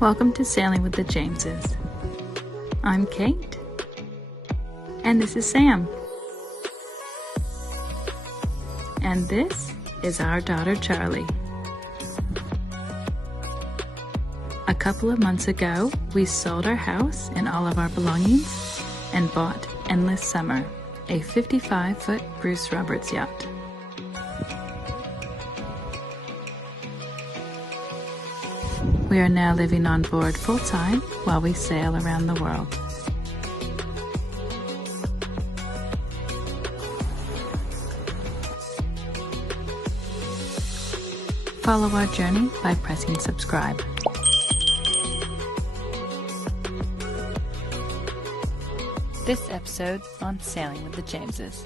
Welcome to Sailing with the Jameses. I'm Kate, and this is Sam. And this is our daughter Charlie. A couple of months ago, we sold our house and all of our belongings and bought Endless Summer, a 55-foot Bruce Roberts yacht. We are now living on board full-time while we sail around the world. Follow our journey by pressing subscribe. This episode on Sailing with the Jameses.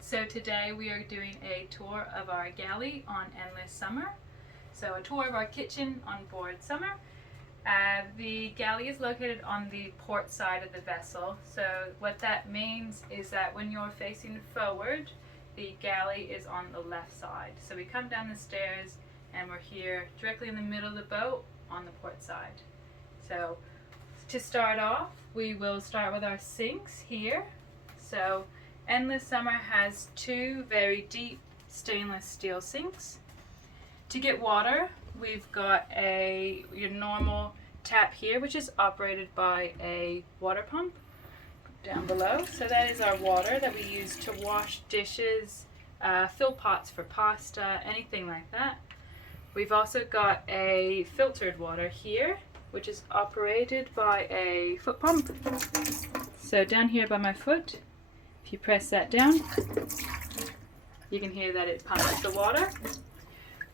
So today we are doing a tour of our galley on Endless Summer. So a tour of our kitchen on board Summer. The galley is located on the port side of the vessel. So what that means is that when you're facing forward, the galley is on the left side. So we come down the stairs and we're here directly in the middle of the boat on the port side. So to start off, we will start with our sinks here. So Endless Summer has two very deep stainless steel sinks. To get water, we've got your normal tap here, which is operated by a water pump down below. So that is our water that we use to wash dishes, fill pots for pasta, anything like that. We've also got a filtered water here, which is operated by a foot pump. So down here by my foot, if you press that down, you can hear that it pumps the water.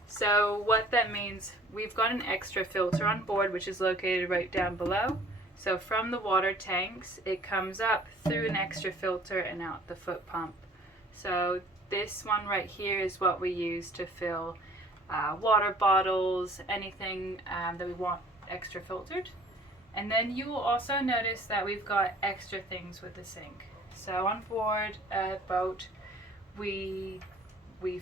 So what that means, we've got an extra filter on board, which is located right down below. So from the water tanks, it comes up through an extra filter and out the foot pump. So this one right here is what we use to fill water bottles, anything that we want extra filtered. And then you will also notice that we've got extra things with the sink. So on board a boat, we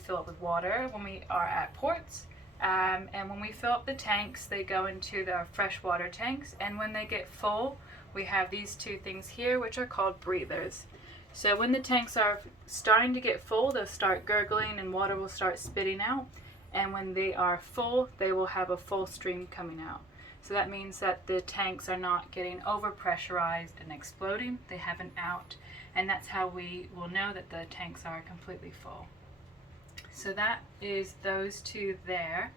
fill up with water when we are at ports, and when we fill up the tanks, they go into the freshwater tanks, and when they get full, we have these two things here, which are called breathers. So when the tanks are starting to get full, they'll start gurgling and water will start spitting out, and when they are full, they will have a full stream coming out. So that means that the tanks are not getting over pressurized and exploding, they have an out, and that's how we will know that the tanks are completely full. So that is those two there.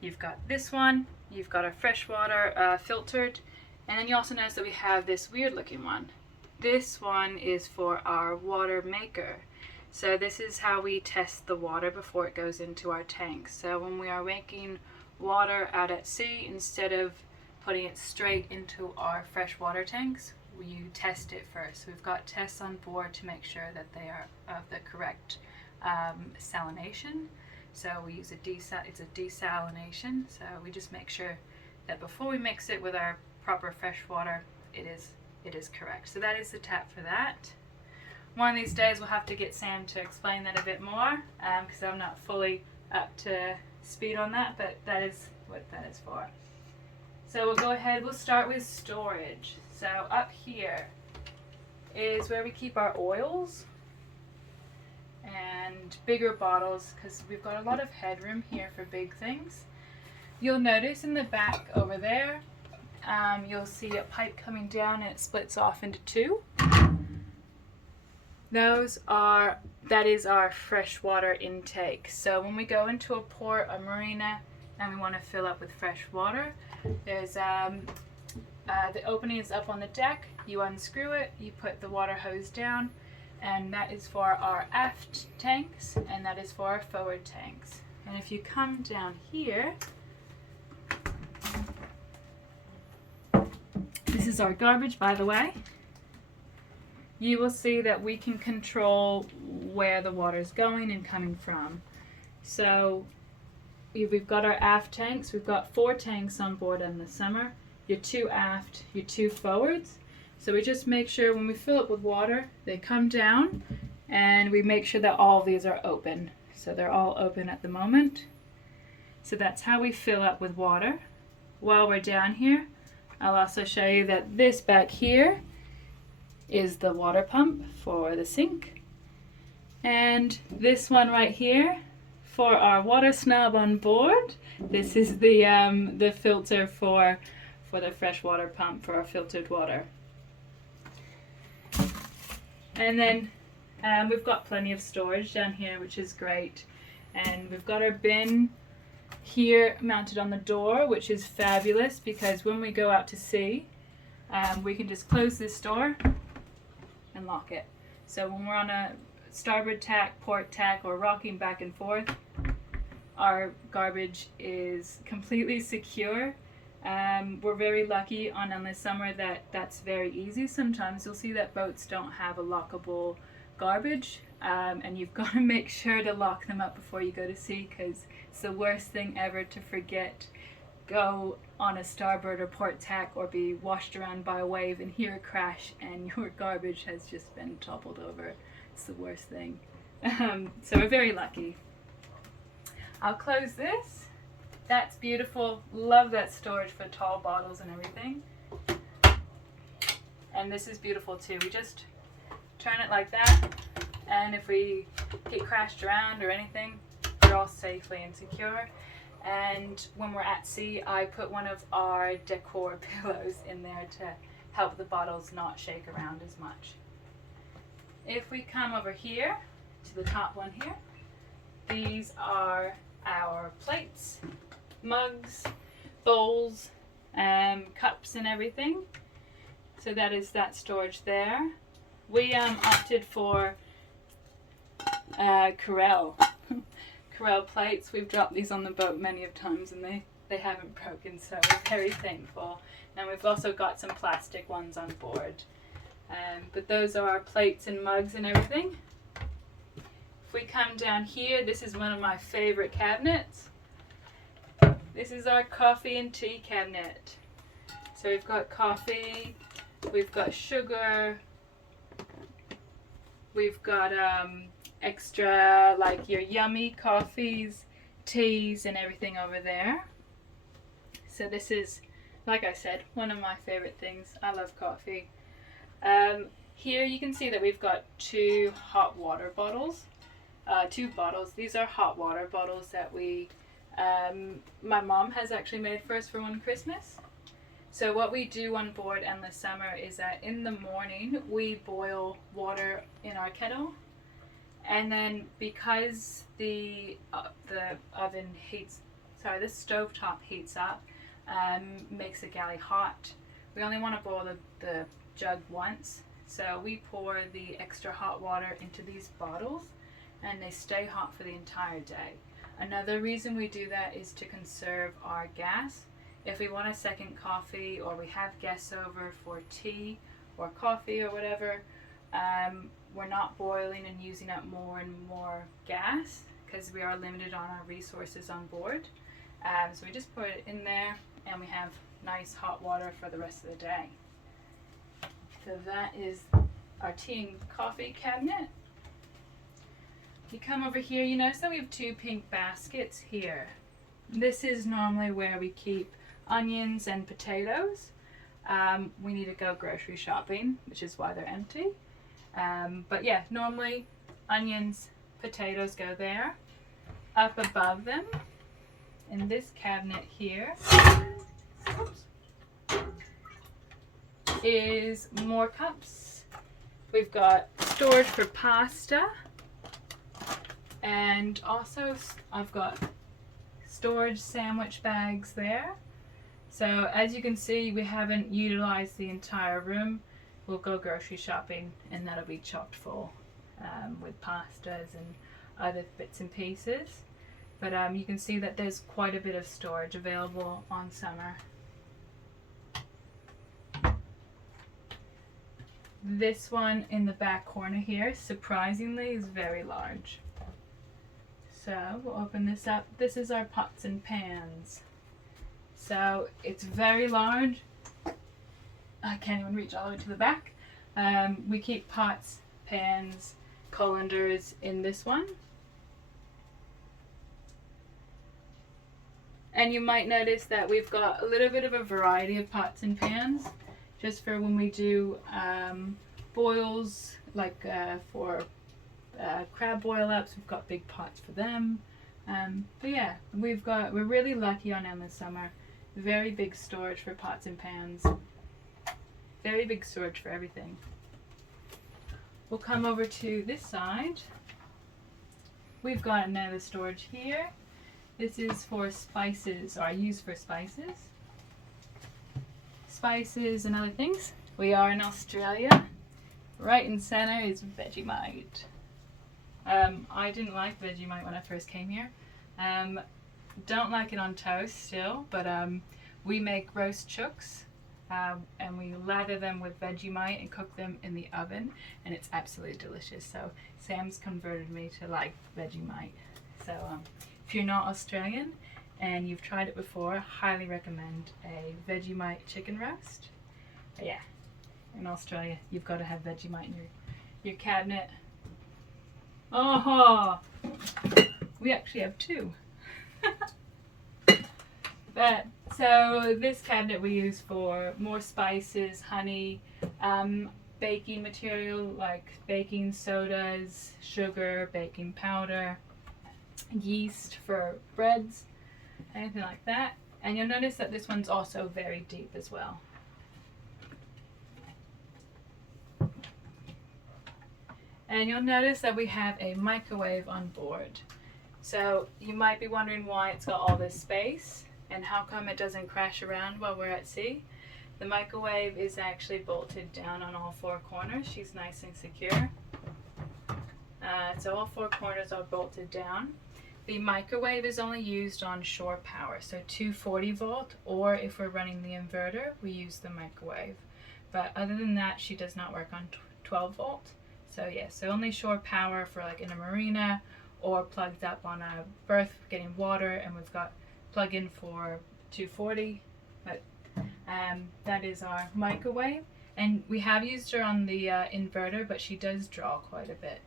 You've got this one, you've got a freshwater filtered, and then you also notice that we have this weird looking one. This one is for our water maker. So this is how we test the water before it goes into our tanks. So when we are making water out at sea, instead of putting it straight into our freshwater tanks, you test it first. So we've got tests on board to make sure that they are of the correct salination. So we use it's a desalination. So we just make sure that before we mix it with our proper fresh water, it is correct. So that is the tap for that. One of these days we'll have to get Sam to explain that a bit more, because I'm not fully up to speed on that, but that is what that is for. So we'll go ahead, we'll start with storage. So up here is where we keep our oils and bigger bottles, because we've got a lot of headroom here for big things. You'll notice in the back over there, you'll see a pipe coming down and it splits off into two. That is our freshwater intake. So when we go into a port, a marina, and we want to fill up with fresh water, there's the opening is up on the deck. You unscrew it, you put the water hose down, and that is for our aft tanks, and that is for our forward tanks. And if you come down here, this is our garbage, by the way. You will see that we can control where the water is going and coming from. So we've got our aft tanks. We've got 4 tanks on board in the summer. Your 2 aft, your 2 forwards. So we just make sure when we fill up with water, they come down, and we make sure that all of these are open. So they're all open at the moment. So that's how we fill up with water. While we're down here, I'll also show you that this back here is the water pump for the sink. And this one right here for our water snob on board. This is the filter for the freshwater pump for our filtered water. And then we've got plenty of storage down here, which is great. And we've got our bin here mounted on the door, which is fabulous because when we go out to sea, we can just close this door and lock it. So when we're on a starboard tack, port tack, or rocking back and forth, our garbage is completely secure. We're very lucky on Endless Summer that that's very easy. Sometimes you'll see that boats don't have a lockable garbage, and you've got to make sure to lock them up before you go to sea, because it's the worst thing ever to forget, go on a starboard or port tack or be washed around by a wave and hear a crash and your garbage has just been toppled over. It's the worst thing. So we're very lucky. I'll close this. That's beautiful. Love that storage for tall bottles and everything. And this is beautiful too. We just turn it like that, and if we get crashed around or anything, we're all safely and secure. And when we're at sea, I put one of our decor pillows in there to help the bottles not shake around as much. If we come over here to the top one here, these are our plates, mugs, bowls, cups and everything. So that is that storage there. We opted for Corelle plates. We've dropped these on the boat many of times and they haven't broken, so we're very thankful. And we've also got some plastic ones on board. But those are our plates and mugs and everything. If we come down here, this is one of my favorite cabinets. This is our coffee and tea cabinet. So we've got coffee, we've got sugar, we've got extra like your yummy coffees, teas and everything over there. So this is, like I said, one of my favorite things. I love coffee. Here you can see that we've got two hot water bottles. Two bottles. These are hot water bottles that my mom has actually made for us for one Christmas. So what we do on board Endless Summer is that in the morning we boil water in our kettle, and then because the oven heats, sorry, the stovetop heats up, makes the galley hot. We only want to boil the jug once, so we pour the extra hot water into these bottles and they stay hot for the entire day. Another reason we do that is to conserve our gas. If we want a second coffee or we have guests over for tea or coffee or whatever, we're not boiling and using up more and more gas because we are limited on our resources on board. So we just put it in there and we have nice hot water for the rest of the day. So that is our tea and coffee cabinet. You come over here, you notice that we have two pink baskets here. This is normally where we keep onions and potatoes. We need to go grocery shopping, which is why they're empty. But yeah, normally onions, potatoes go there. Up above them, in this cabinet here, is more cups. We've got storage for pasta, and also I've got storage sandwich bags there. So as you can see, we haven't utilized the entire room. We'll go grocery shopping and that'll be chocked full with pastas and other bits and pieces. But you can see that there's quite a bit of storage available on summer. This one in the back corner here, surprisingly, is very large. So we'll open this up. This is our pots and pans. So it's very large. I can't even reach all the way to the back. We keep pots, pans, colanders in this one. And you might notice that we've got a little bit of a variety of pots and pans, just for when we do boils, like for crab boil ups, we've got big pots for them. But yeah, we're really lucky on Endless Summer. Very big storage for pots and pans. Very big storage for everything. We'll come over to this side. We've got another storage here. This is for spices, or I use for spices. Spices and other things. We are in Australia. Right in center is Vegemite. I didn't like Vegemite when I first came here. Don't like it on toast still, but we make roast chooks and we lather them with Vegemite and cook them in the oven, and it's absolutely delicious. So Sam's converted me to like Vegemite. So if you're not Australian and you've tried it before, I highly recommend a Vegemite chicken roast. But yeah, in Australia you've got to have Vegemite in your cabinet. Oh, we actually have two. But so this cabinet we use for more spices, honey, baking material like baking sodas, sugar, baking powder, yeast for breads, anything like that. And you'll notice that this one's also very deep as well. And you'll notice that we have a microwave on board. So you might be wondering why it's got all this space and how come it doesn't crash around while we're at sea. The microwave is actually bolted down on all four corners. She's nice and secure. So all four corners are bolted down. The microwave is only used on shore power, so 240 volt, or if we're running the inverter, we use the microwave. But other than that, she does not work on 12 volt. So yeah, so only shore power for like in a marina or plugged up on a berth getting water, and we've got plug-in for 240. But that is our microwave, and we have used her on the inverter, but she does draw quite a bit.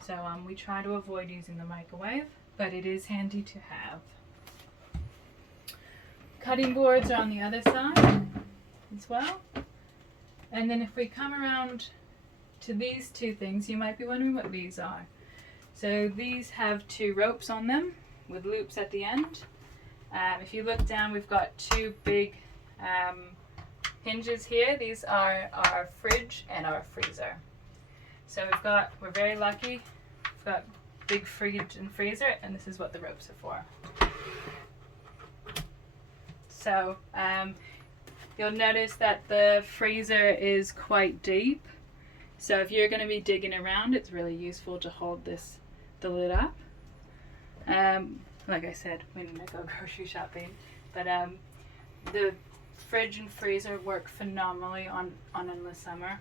So we try to avoid using the microwave, but it is handy to have. Cutting boards are on the other side as well. And then if we come around to these two things, you might be wondering what these are. So these have two ropes on them with loops at the end. If you look down, we've got two big hinges here. These are our fridge and our freezer. So we're very lucky. We've got big fridge and freezer, and this is what the ropes are for. So you'll notice that the freezer is quite deep. So if you're going to be digging around, it's really useful to hold the lid up. Like I said, we need to go grocery shopping. But the fridge and freezer work phenomenally on Endless Summer.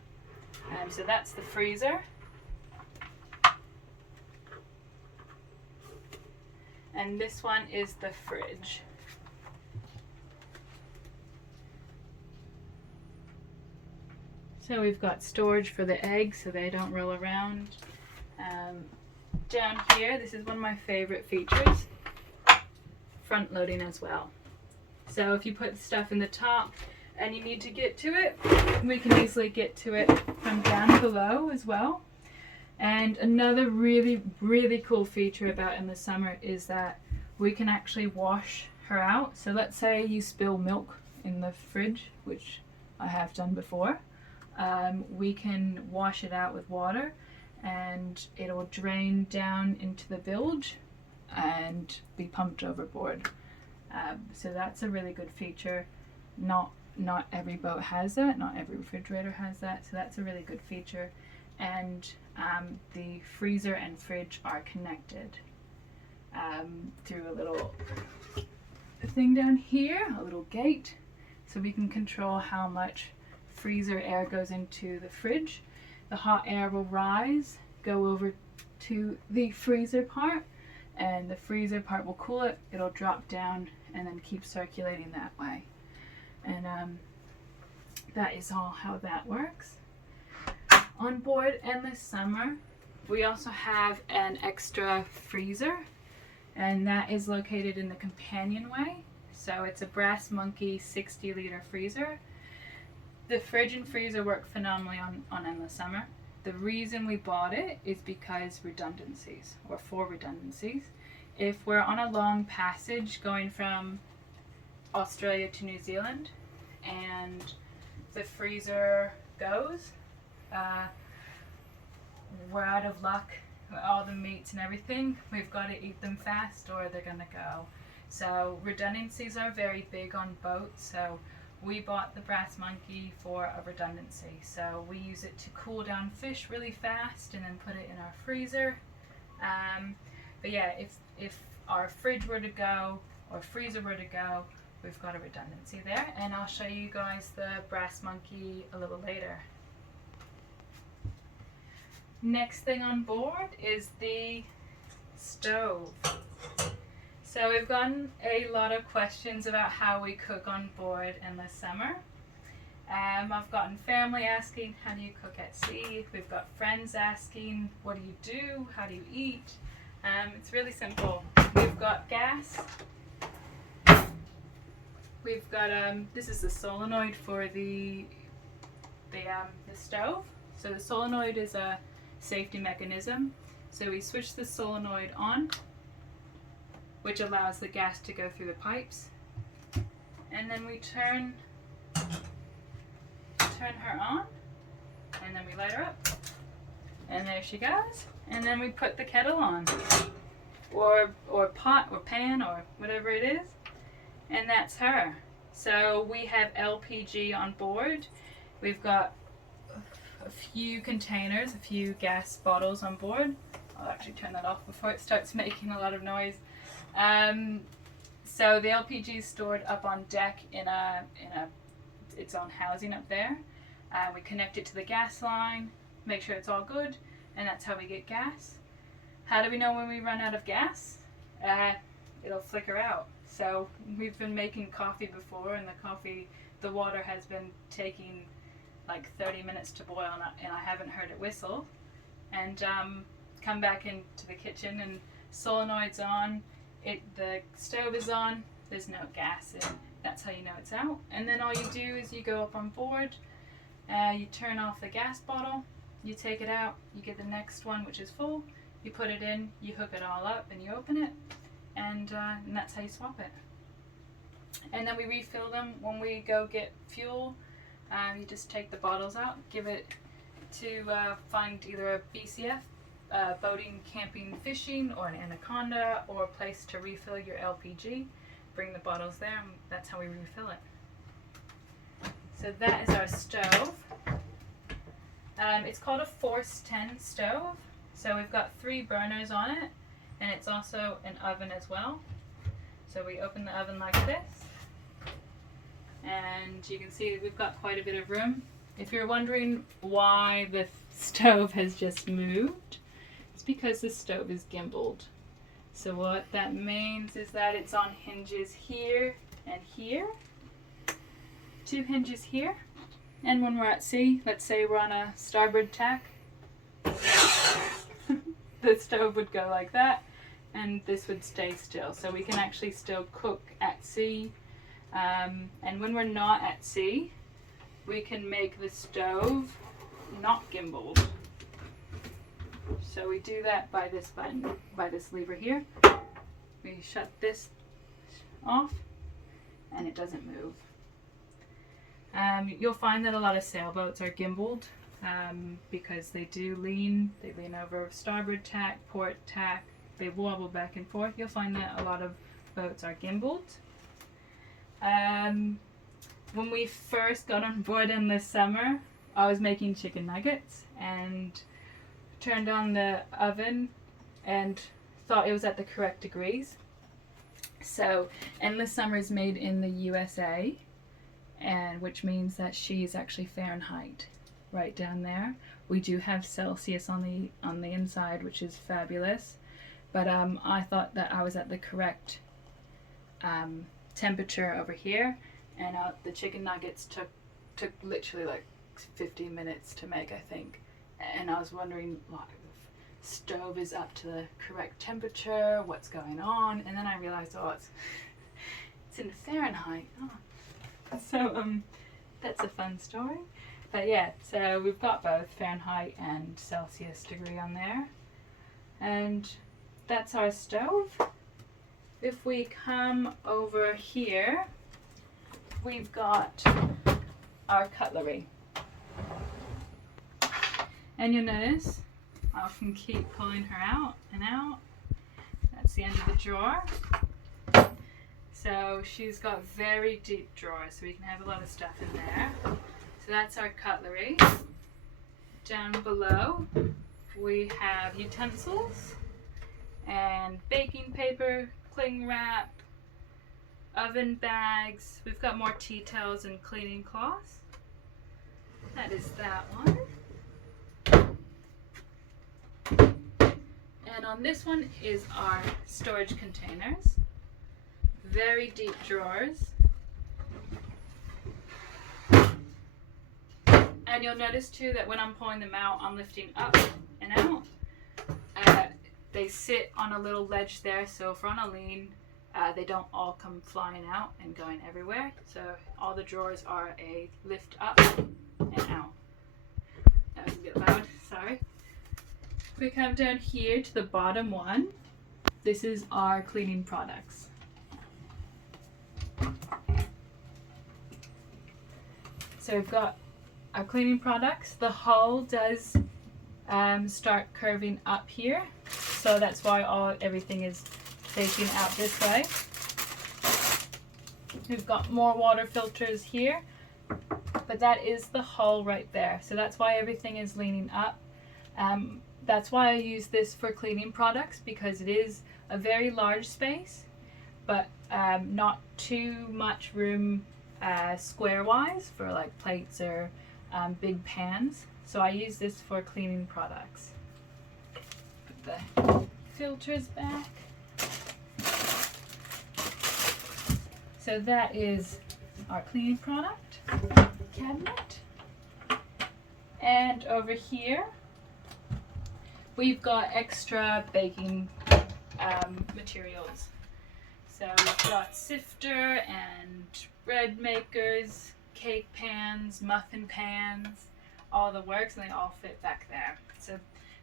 So that's the freezer. And this one is the fridge. So we've got storage for the eggs so they don't roll around. Down here, this is one of my favorite features, front loading as well. So if you put stuff in the top and you need to get to it, we can easily get to it from down below as well. And another really, really cool feature about in the summer is that we can actually wash her out. So let's say you spill milk in the fridge, which I have done before. We can wash it out with water and it'll drain down into the bilge and be pumped overboard. So that's a really good feature. Not every boat has that, not every refrigerator has that, so that's a really good feature. And the freezer and fridge are connected through a little thing down here, a little gate, so we can control how much freezer air goes into the fridge. The hot air will rise, go over to the freezer part, and the freezer part will cool it. It'll drop down and then keep circulating that way. And that is all how that works. On board Endless Summer, we also have an extra freezer, and that is located in the companionway. So it's a Brass Monkey 60-liter freezer. The fridge and freezer work phenomenally on Endless Summer. The reason we bought it is because redundancies, or for redundancies. If we're on a long passage going from Australia to New Zealand and the freezer goes, we're out of luck with all the meats and everything. We've got to eat them fast or they're gonna go. So redundancies are very big on boats. So we bought the Brass Monkey for a redundancy. So we use it to cool down fish really fast and then put it in our freezer. But yeah, if our fridge were to go or freezer were to go, we've got a redundancy there. And I'll show you guys the Brass Monkey a little later. Next thing on board is the stove. So we've gotten a lot of questions about how we cook on board Endless Summer. I've gotten family asking, how do you cook at sea? We've got friends asking, what do you do? How do you eat? It's really simple. We've got gas. We've got, this is the solenoid for the stove. So the solenoid is a safety mechanism. So we switch the solenoid on, which allows the gas to go through the pipes. And then we turn her on, and then we light her up. And there she goes. And then we put the kettle on, or pot, or pan, or whatever it is. And that's her. So we have LPG on board. We've got a few containers, a few gas bottles on board. I'll actually turn that off before it starts making a lot of noise. So the LPG is stored up on deck in its own housing up there. We connect it to the gas line, make sure it's all good, and that's how we get gas. How do we know when we run out of gas? It'll flicker out. So we've been making coffee before, and the water has been taking like 30 minutes to boil, and I haven't heard it whistle. And come back into the kitchen, and solenoid's on. The stove is on. There's no gas in. That's how you know it's out. And then all you do is you go up on board. You turn off the gas bottle. You take it out. You get the next one, which is full. You put it in. You hook it all up, and you open it. And that's how you swap it. And then we refill them when we go get fuel. You just take the bottles out, give it to find either a BCF, boating, camping, fishing, or an anaconda, or a place to refill your LPG. Bring the bottles there, and that's how we refill it. So that is our stove. It's called a Force 10 stove. So we've got 3 burners on it, and it's also an oven as well. So we open the oven like this, and you can see we've got quite a bit of room. If you're wondering why the stove has just moved, it's because the stove is gimbaled. So what that means is that it's on hinges here and here. 2 hinges here. And when we're at sea, let's say we're on a starboard tack, the stove would go like that, and this would stay still. So we can actually still cook at sea. And when we're not at sea, we can make the stove not gimbaled. So we do that by this button, by this lever here. We shut this off, and it doesn't move. You'll find that a lot of sailboats are gimbaled because they lean over starboard tack, port tack, they wobble back and forth. You'll find that a lot of boats are gimbaled. When we first got on board in this summer, I was making chicken nuggets and turned on the oven and thought it was at the correct degrees. So Endless Summer is made in the USA, and which means that she's actually Fahrenheit right down there. We do have Celsius on the inside, which is fabulous, but I thought that I was at the correct temperature over here, and the chicken nuggets took literally like 15 minutes to make, I think. And I was wondering, like, the stove is up to the correct temperature, what's going on? And then I realized, It's in Fahrenheit. Oh. So that's a fun story. But yeah, so we've got both Fahrenheit and Celsius degree on there. And that's our stove. If we come over here, we've got our cutlery. And you'll notice I can keep pulling her out and out. That's the end of the drawer. So she's got very deep drawers, so we can have a lot of stuff in there. So that's our cutlery. Down below we have utensils and baking paper, cling wrap, oven bags. We've got more tea towels and cleaning cloths. That is that one. And on this one is our storage containers. Very deep drawers. And you'll notice too that when I'm pulling them out, I'm lifting up and out. They sit on a little ledge there, so if we're on a lean, they don't all come flying out and going everywhere. So all the drawers are a lift up and out. That was a bit loud, sorry. We come down here to the bottom one. This is our cleaning products. So we've got our cleaning products. The hull does start curving up here, so that's why everything is facing out this way. We've got more water filters here, but that is the hull right there. So that's why everything is leaning up. That's why I use this for cleaning products, because it is a very large space, but not too much room square wise for like plates or big pans. So I use this for cleaning products. Put the filters back. So that is our cleaning product cabinet. And over here we've got extra baking materials. So we've got sifter and bread makers, cake pans, muffin pans, all the works, and they all fit back there. So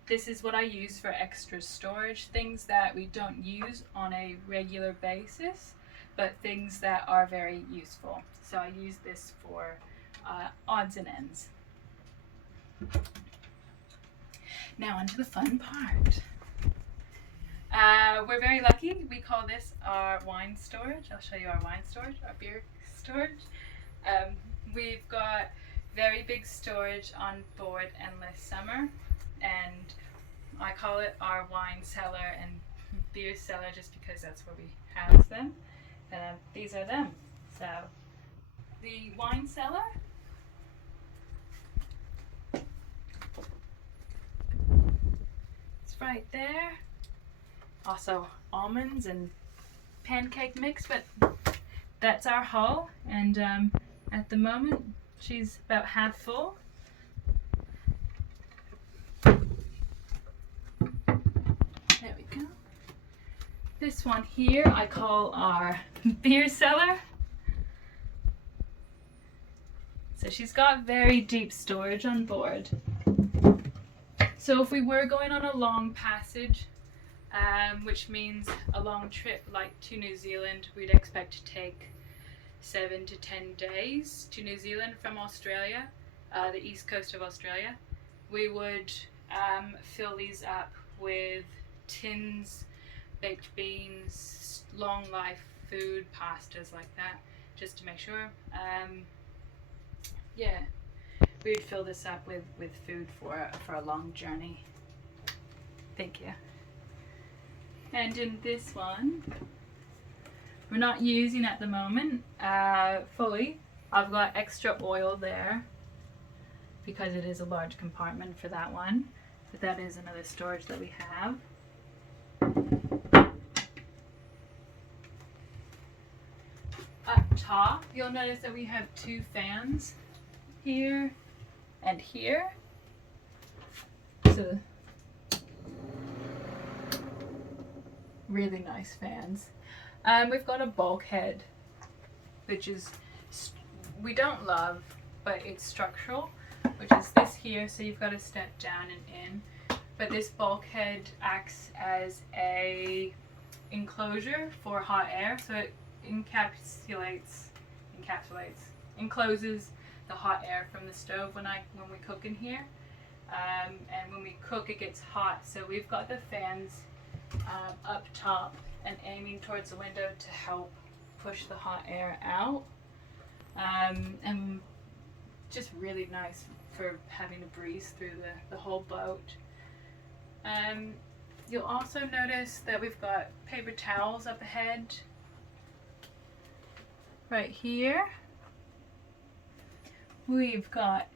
this is what I use for extra storage, things that we don't use on a regular basis, but things that are very useful. So I use this for odds and ends. Now onto the fun part. We're very lucky. We call this our wine storage. I'll show you our wine storage, our beer storage. We've got very big storage on board Endless Summer, and I call it our wine cellar and beer cellar just because that's where we house them. These are them. So the wine cellar, it's right there. Also almonds and pancake mix, but that's our hull, and at the moment she's about half full. There we go. This one here I call our beer cellar. So she's got very deep storage on board. So if we were going on a long passage, which means a long trip like to New Zealand, we'd expect to take 7 to 10 days to New Zealand from Australia, the east coast of Australia. We would fill these up with tins, baked beans, long life food, pastas like that, just to make sure. Yeah, we'd fill this up with food for a long journey. Thank you. And in this one, we're not using at the moment fully. I've got extra oil there because it is a large compartment for that one. But that is another storage that we have. Up top, you'll notice that we have 2 fans here and here. So really nice fans. We've got a bulkhead which is we don't love, but it's structural, which is this here. So you've got to step down and in, but this bulkhead acts as a enclosure for hot air, so it encloses the hot air from the stove when we cook in here. And when we cook, it gets hot, so we've got the fans up top and aiming towards the window to help push the hot air out, and just really nice for having a breeze through the whole boat. You'll also notice that we've got paper towels up ahead right here. We've got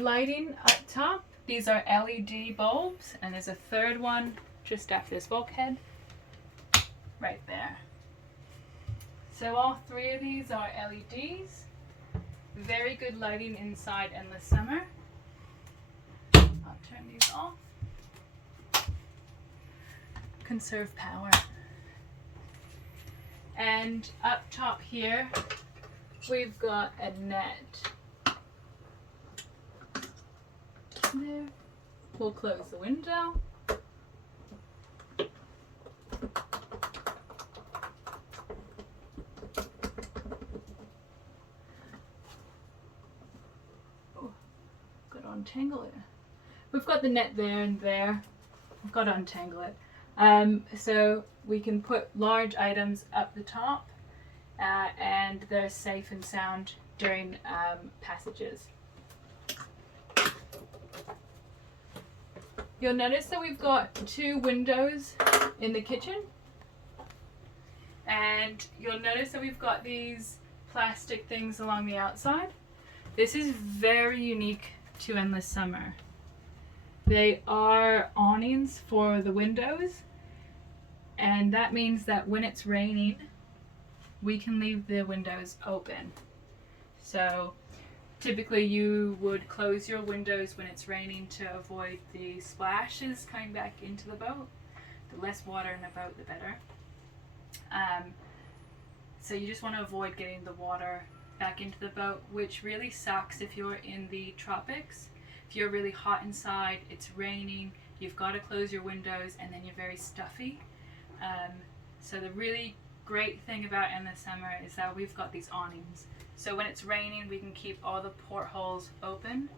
lighting up top. These are LED bulbs, and there's a third one just after this bulkhead right there. So all three of these are LEDs. Very good lighting inside endless summer. I'll turn these off. Conserve power. And up top here we've got a net. There. We'll close the window. Oh, got to untangle it. We've got the net there and there. We've got to untangle it. So we can put large items up the top, and they're safe and sound during passages. You'll notice that we've got 2 windows in the kitchen, and you'll notice that we've got these plastic things along the outside. This is very unique to Endless Summer. They are awnings for the windows, and that means that when it's raining, we can leave the windows open. So typically you would close your windows when it's raining to avoid the splashes coming back into the boat. The less water in the boat, the better. So you just want to avoid getting the water back into the boat, which really sucks if you're in the tropics. If you're really hot inside, it's raining, you've got to close your windows, and then you're very stuffy. So the really great thing about Endless Summer is that we've got these awnings. So when it's raining, we can keep all the portholes open,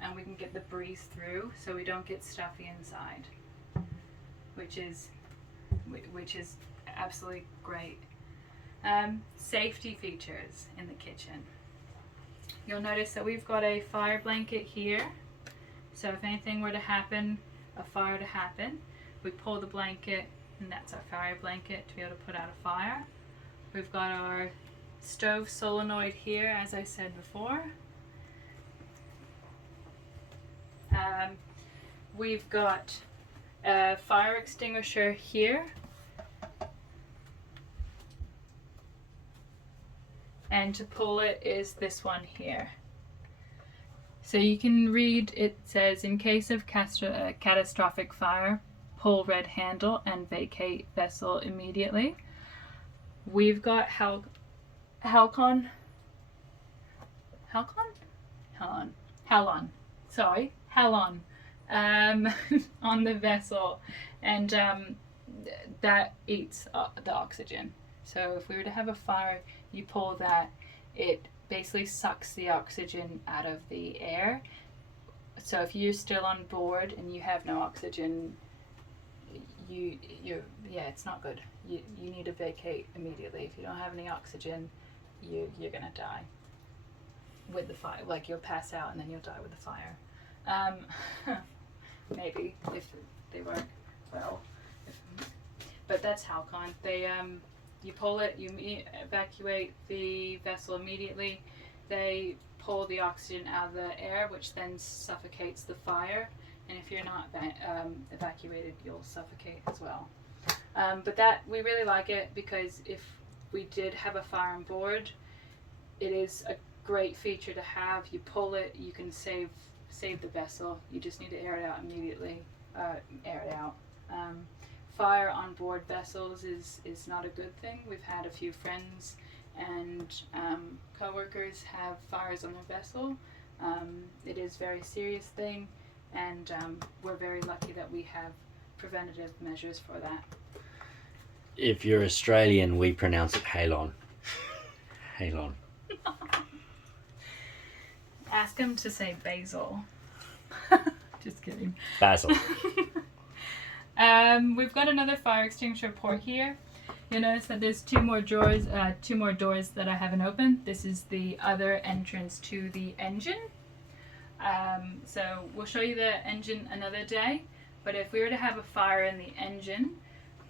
and we can get the breeze through, so we don't get stuffy inside, which is absolutely great. Safety features in the kitchen. You'll notice that we've got a fire blanket here. So if anything were to happen, a fire to happen, we pull the blanket, and that's our fire blanket to be able to put out a fire. We've got our stove solenoid here, as I said before. We've got a fire extinguisher here. And to pull it is this one here. So you can read, it says, in case of catastrophic fire, pull red handle and vacate vessel immediately. We've got Halon on the vessel, and that eats the oxygen. So if we were to have a fire, you pull that, it basically sucks the oxygen out of the air. So if you're still on board and you have no oxygen, it's not good. You need to vacate immediately. If you don't have any oxygen, you're gonna die with the fire. Like, you'll pass out and then you'll die with the fire. Maybe if they work well. But that's Halcon. They you pull it, you evacuate the vessel immediately. They pull the oxygen out of the air, which then suffocates the fire. And if you're not evacuated, you'll suffocate as well. But that, we really like it because if we did have a fire on board, it is a great feature to have. You pull it, you can save the vessel. You just need to air it out immediately. Fire on board vessels is not a good thing. We've had a few friends and co-workers have fires on their vessel. It is a very serious thing, and we're very lucky that we have preventative measures for that. If you're Australian, we pronounce it halon. Halon. Ask him to say basil. Just kidding. Basil. We've got another fire extinguisher port here. You'll notice that there's two more doors that I haven't opened. This is the other entrance to the engine. So we'll show you the engine another day, but if we were to have a fire in the engine,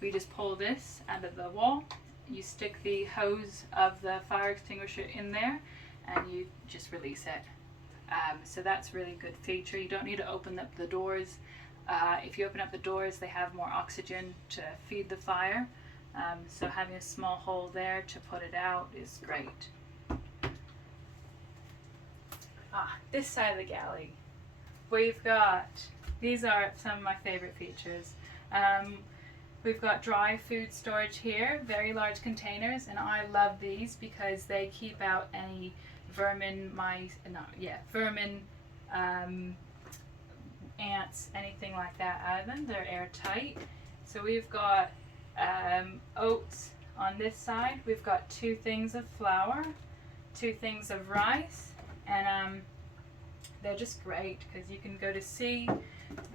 we just pull this out of the wall, you stick the hose of the fire extinguisher in there, and you just release it. So that's a really good feature. You don't need to open up the doors. If you open up the doors, they have more oxygen to feed the fire. So having a small hole there to put it out is great. This side of the galley, we've got, these are some of my favorite features. We've got dry food storage here, very large containers, and I love these because they keep out any vermin, ants, anything like that out of them. They're airtight. So we've got oats on this side. We've got 2 things of flour, 2 things of rice, and they're just great because you can go to sea,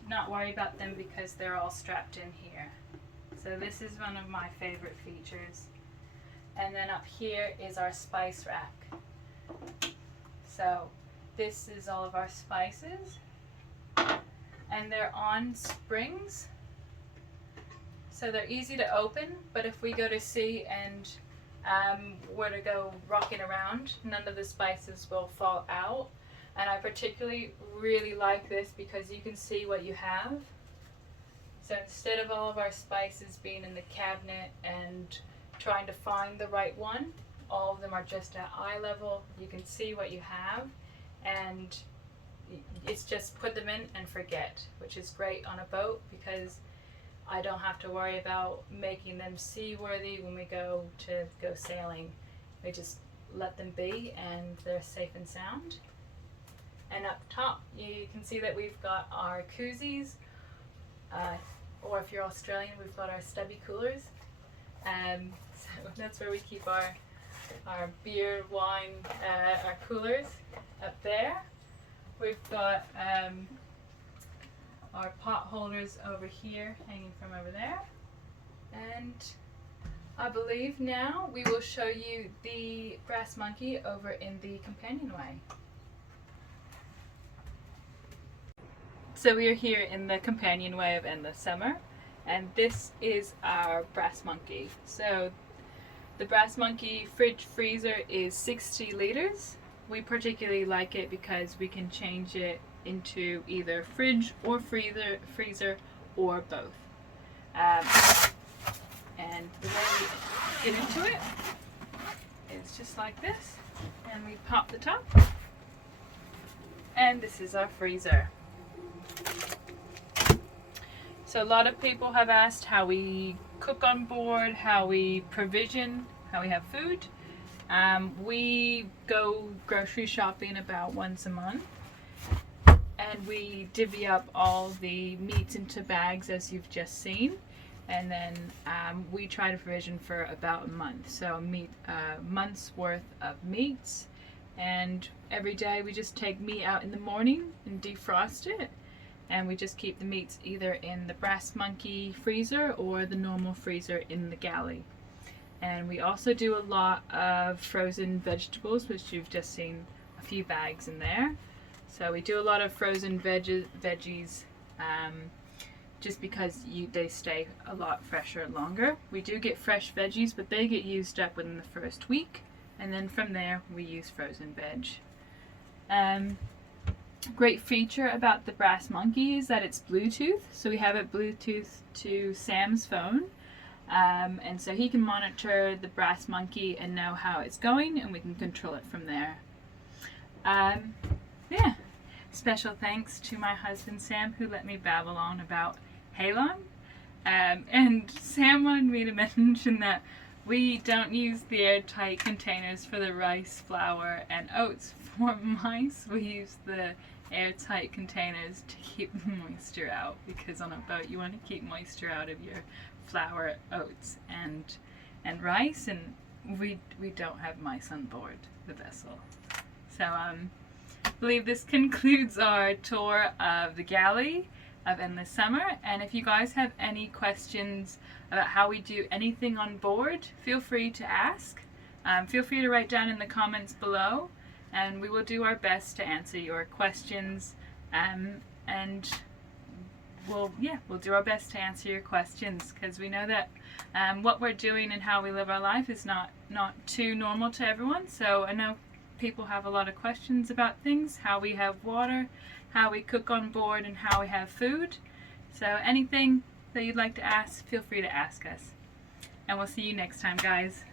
not worry about them because they're all strapped in here. So this is one of my favorite features. And then up here is our spice rack. So this is all of our spices, and they're on springs. So they're easy to open, but if we go to sea and were to go rocking around, none of the spices will fall out. And I particularly really like this because you can see what you have. So instead of all of our spices being in the cabinet and trying to find the right one, all of them are just at eye level. You can see what you have, and it's just put them in and forget, which is great on a boat because I don't have to worry about making them seaworthy when we go sailing. We just let them be and they're safe and sound. And up top you can see that we've got our koozies, or if you're Australian, we've got our stubby coolers. So that's where we keep our beer, wine, our coolers up there. We've got our pot holders over here, hanging from over there. And I believe now we will show you the brass monkey over in the companionway. So we are here in the companionway of Endless Summer, and this is our brass monkey. So the brass monkey fridge freezer is 60 liters. We particularly like it because we can change it into either fridge or freezer or both. And the way we get into it is just like this, and we pop the top, and this is our freezer. So a lot of people have asked how we cook on board, how we provision, how we have food. We go grocery shopping about once a month, and we divvy up all the meats into bags as you've just seen, and then we try to provision for about a month, so a month's worth of meats. And every day we just take meat out in the morning and defrost it, and we just keep the meats either in the brass monkey freezer or the normal freezer in the galley. And we also do a lot of frozen vegetables, which you've just seen a few bags in there. So we do a lot of frozen veggies just because they stay a lot fresher longer. We do get fresh veggies, but they get used up within the first week, and then from there we use frozen veg. Great feature about the brass monkey is that it's Bluetooth, so we have it Bluetooth to Sam's phone, and so he can monitor the brass monkey and know how it's going, and we can control it from there. Yeah, special thanks to my husband Sam, who let me babble on about halon, and Sam wanted me to mention that We don't use the airtight containers for the rice, flour, and oats for mice. We use the airtight containers to keep moisture out, because on a boat you want to keep moisture out of your flour, oats, and rice, and we don't have mice on board the vessel. So I believe this concludes our tour of the galley of Endless Summer, and if you guys have any questions about how we do anything on board, feel free to ask. Feel free to write down in the comments below, and we will do our best to answer your questions, and we'll do our best to answer your questions, because we know that what we're doing and how we live our life is not too normal to everyone. So I know people have a lot of questions about things, how we have water, how we cook on board, and how we have food. So anything that you'd like to ask, feel free to ask us. And we'll see you next time, guys.